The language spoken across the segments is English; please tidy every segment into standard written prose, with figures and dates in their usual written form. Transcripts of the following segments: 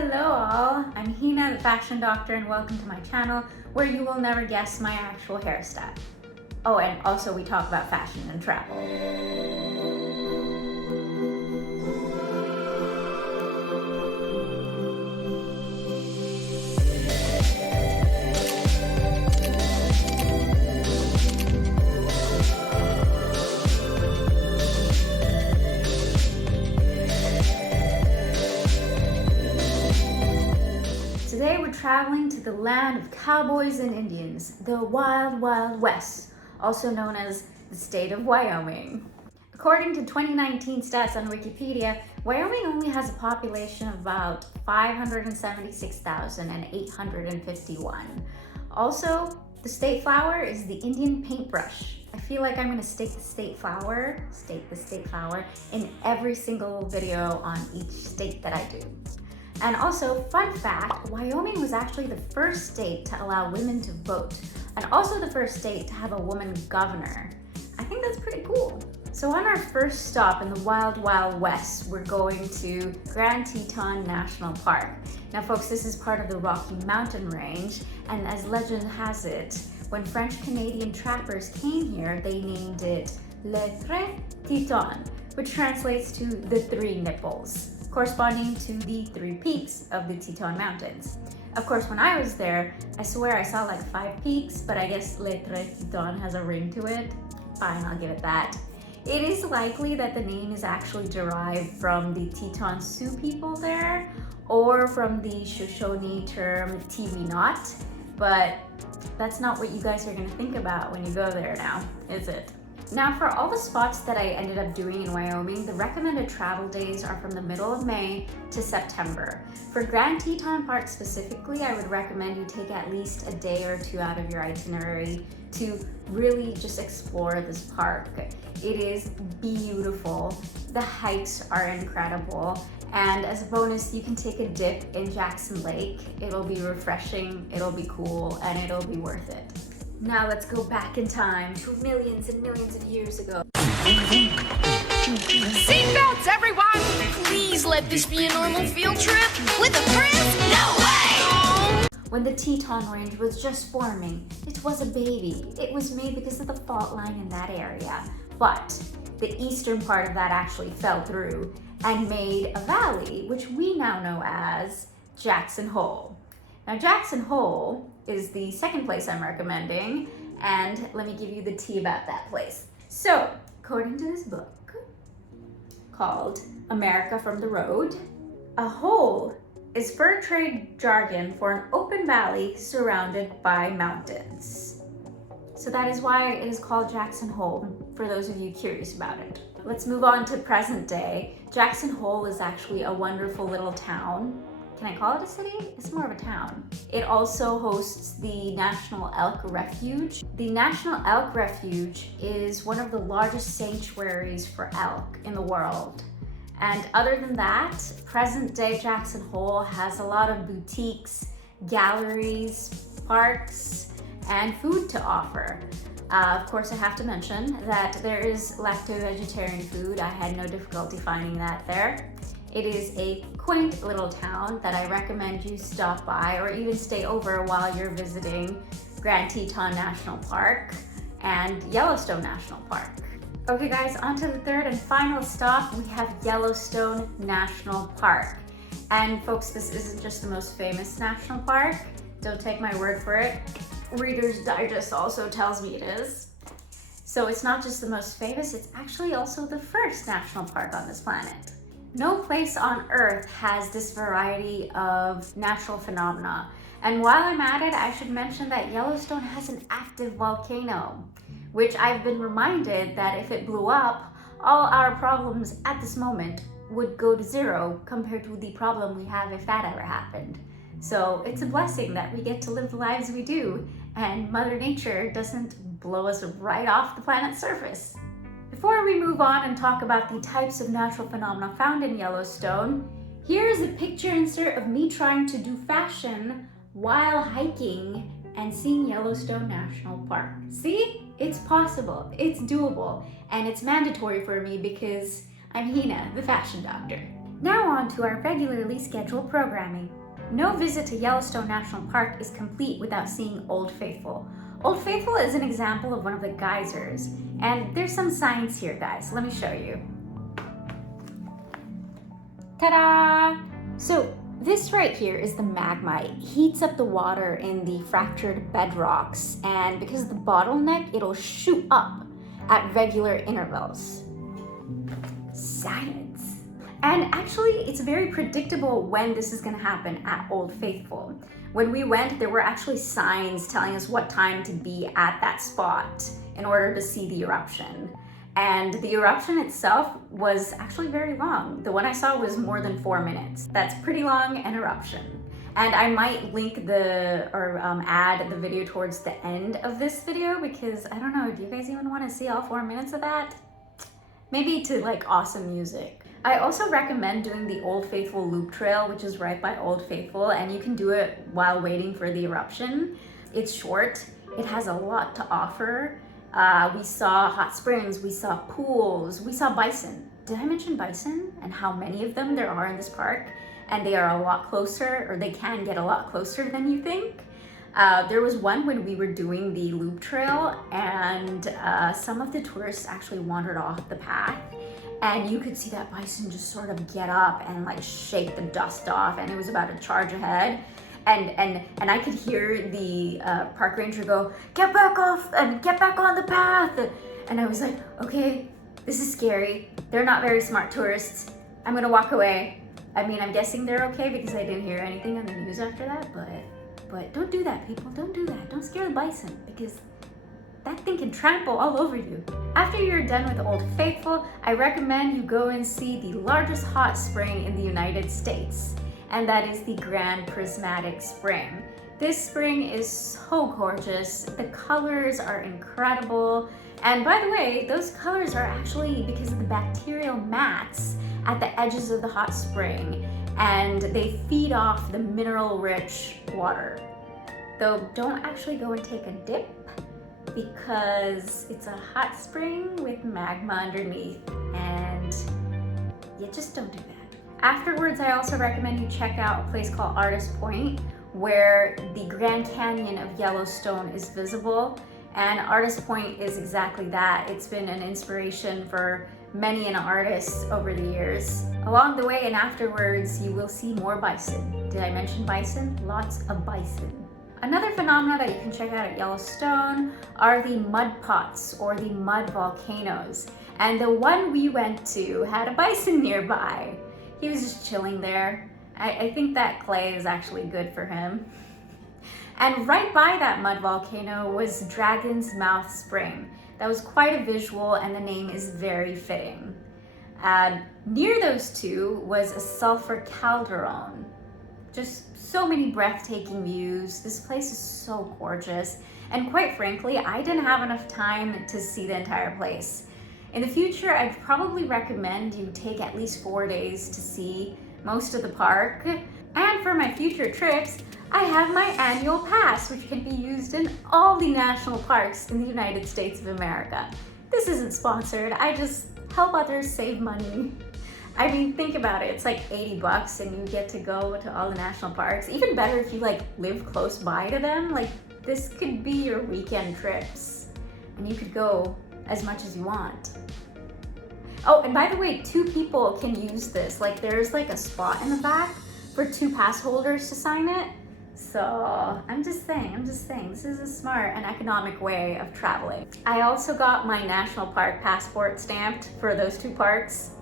Hello all, I'm Hina, the fashion doctor, and welcome to my channel where you will never guess my actual hairstyle. Oh, and also we talk about fashion and travel. Today we're traveling to the land of cowboys and Indians, the Wild Wild West, also known as the state of Wyoming. According to 2019 stats on Wikipedia, Wyoming only has a population of about 576,851. Also, the state flower is the Indian paintbrush. I feel like I'm gonna state the state flower in every single video on each state that I do. And also, fun fact, Wyoming was actually the first state to allow women to vote, and also the first state to have a woman governor. I think that's pretty cool. So on our first stop in the Wild Wild West, we're going to Grand Teton National Park. Now folks, this is part of the Rocky Mountain Range, and as legend has it, when French-Canadian trappers came here, they named it Les Tres Tetons, which translates to the three nipples, corresponding to the three peaks of the Teton Mountains. Of course, when I was there, I swear I saw like 5 peaks, but I guess Les Tres Tetons has a ring to it. Fine, I'll give it that. It is likely that the name is actually derived from the Teton Sioux people there, or from the Shoshone term Tiwi-Not, but that's not what you guys are gonna think about when you go there now, is it? Now, for all the spots that I ended up doing in Wyoming, the recommended travel days are from the middle of May to September. For Grand Teton Park specifically, I would recommend you take at least a day or 2 out of your itinerary to really just explore this park. It is beautiful, the hikes are incredible, and as a bonus, you can take a dip in Jackson Lake. It'll be refreshing, it'll be cool, and it'll be worth it. Now let's go back in time to millions and millions of years ago. Seatbelts, everyone! Please let this be a normal field trip. With a friend? No way! When the Teton Range was just forming, it was a baby. It was made because of the fault line in that area. But the eastern part of that actually fell through and made a valley, which we now know as Jackson Hole. Now, Jackson Hole is the second place I'm recommending, and let me give you the tea about that place. So, according to this book called America from the Road, a hole is fur trade jargon for an open valley surrounded by mountains. So that is why it is called Jackson Hole, for those of you curious about it. Let's move on to present day. Jackson Hole is actually a wonderful little town. Can I call it a city? It's more of a town. It also hosts the National Elk Refuge. The National Elk Refuge is one of the largest sanctuaries for elk in the world. And other than that, present-day Jackson Hole has a lot of boutiques, galleries, parks, and food to offer. Of course, I have to mention that there is lacto-vegetarian food. I had no difficulty finding that there. It is a quaint little town that I recommend you stop by or even stay over while you're visiting Grand Teton National Park and Yellowstone National Park. Okay guys, on to the third and final stop. We have Yellowstone National Park. And folks, this isn't just the most famous national park. Don't take my word for it. Reader's Digest also tells me it is. So it's not just the most famous, it's actually also the first national park on this planet. No place on Earth has this variety of natural phenomena. And while I'm at it, I should mention that Yellowstone has an active volcano, which I've been reminded that if it blew up, all our problems at this moment would go to zero compared to the problem we have if that ever happened. So it's a blessing that we get to live the lives we do, and Mother Nature doesn't blow us right off the planet's surface. Before we move on and talk about the types of natural phenomena found in Yellowstone, here's a picture insert of me trying to do fashion while hiking and seeing Yellowstone National Park. See? It's possible, it's doable, and it's mandatory for me because I'm Hina, the fashion doctor. Now on to our regularly scheduled programming. No visit to Yellowstone National Park is complete without seeing Old Faithful. Old Faithful is an example of one of the geysers, and there's some science here, guys. Let me show you. Ta-da! So this right here is the magma. It heats up the water in the fractured bedrocks, and because of the bottleneck, it'll shoot up at regular intervals. Science. And actually, it's very predictable when this is gonna happen at Old Faithful. When we went, there were actually signs telling us what time to be at that spot in order to see the eruption. And the eruption itself was actually very long. The one I saw was more than 4 minutes. That's pretty long an eruption. And I might link add the video towards the end of this video because I don't know, do you guys even want to see all 4 minutes of that? Maybe to like awesome music. I also recommend doing the Old Faithful Loop Trail, which is right by Old Faithful, and you can do it while waiting for the eruption. It's short, it has a lot to offer. We saw hot springs, we saw pools, we saw bison. Did I mention bison and how many of them there are in this park? And they are a lot closer, or they can get a lot closer than you think. There was one when we were doing the loop trail and some of the tourists actually wandered off the path, and you could see that bison just sort of get up and like shake the dust off, and it was about to charge ahead. And I could hear the park ranger go, "Get back off and get back on the path." And I was like, okay, this is scary. They're not very smart tourists. I'm gonna walk away. I mean, I'm guessing they're okay because I didn't hear anything on the news after that, but don't do that, people. Don't do that. Don't scare the bison because that thing can trample all over you. After you're done with Old Faithful, I recommend you go and see the largest hot spring in the United States, and that is the Grand Prismatic Spring. This spring is so gorgeous. The colors are incredible. And by the way, those colors are actually because of the bacterial mats at the edges of the hot spring, and they feed off the mineral-rich water. Though don't actually go and take a dip because it's a hot spring with magma underneath, and you just don't do that. Afterwards, I also recommend you check out a place called Artist Point, where the Grand Canyon of Yellowstone is visible. And Artist Point is exactly that. It's been an inspiration for many an artist over the years. Along the way and afterwards, you will see more bison. Did I mention bison? Lots of bison. Another phenomenon that you can check out at Yellowstone are the mud pots or the mud volcanoes. And the one we went to had a bison nearby. He was just chilling there. I think that clay is actually good for him. And right by that mud volcano was Dragon's Mouth Spring. That was quite a visual, and the name is very fitting. Near those two was a sulfur calderon. Just so many breathtaking views. This place is so gorgeous. And quite frankly, I didn't have enough time to see the entire place. In the future, I'd probably recommend you take at least 4 days to see most of the park. And for my future trips, I have my annual pass, which can be used in all the national parks in the United States of America. This isn't sponsored, I just help others save money. I mean, think about it, it's like 80 bucks and you get to go to all the national parks. Even better if you like live close by to them, like this could be your weekend trips and you could go as much as you want. Oh, and by the way, 2 people can use this. Like there's like a spot in the back for 2 pass holders to sign it. So I'm just saying, this is a smart and economic way of traveling. I also got my national park passport stamped for those 2 parks.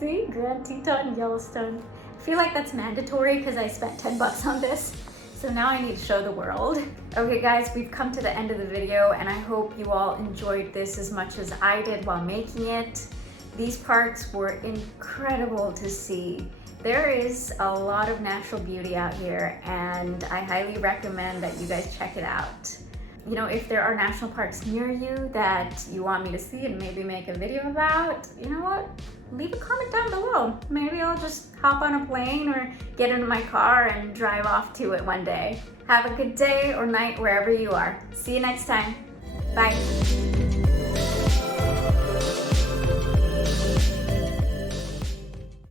See, Grand Teton and Yellowstone. I feel like that's mandatory because I spent 10 bucks on this. So now I need to show the world. Okay guys, we've come to the end of the video and I hope you all enjoyed this as much as I did while making it. These parks were incredible to see. There is a lot of natural beauty out here and I highly recommend that you guys check it out. You know, if there are national parks near you that you want me to see and maybe make a video about, you know what? Leave a comment down below. Maybe I'll just hop on a plane or get into my car and drive off to it one day. Have a good day or night wherever you are. See you next time. Bye.